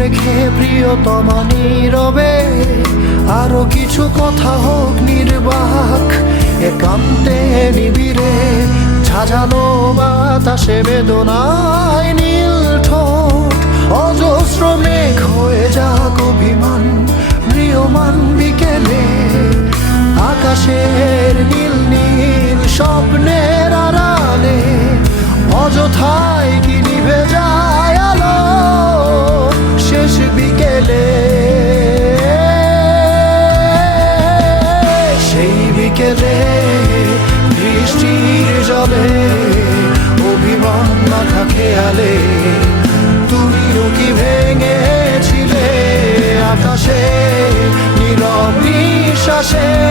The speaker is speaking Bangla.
রেখে প্রিয়তমা নীরবে, আরো কিছু কথা হোক নির্বাক একান্তে নিবিড়ে। সাজানো বাতাসে বেদনায় নীল ঠোঁট, অজস্র মেঘ হয়ে যাক অভিমান প্রিয়মান বিকেলে। আকাশের নীল নীল স্বপ্নের আড়ালে অযথায় কি নিভে যায় আলো শেষ বিকেলে। সেই বিকেলে বৃষ্টির জলে অভিমান মাখা খেয়ালে তুমিও কি ভেঙেছিলে আকাশে নীরব নিঃশ্বাসে।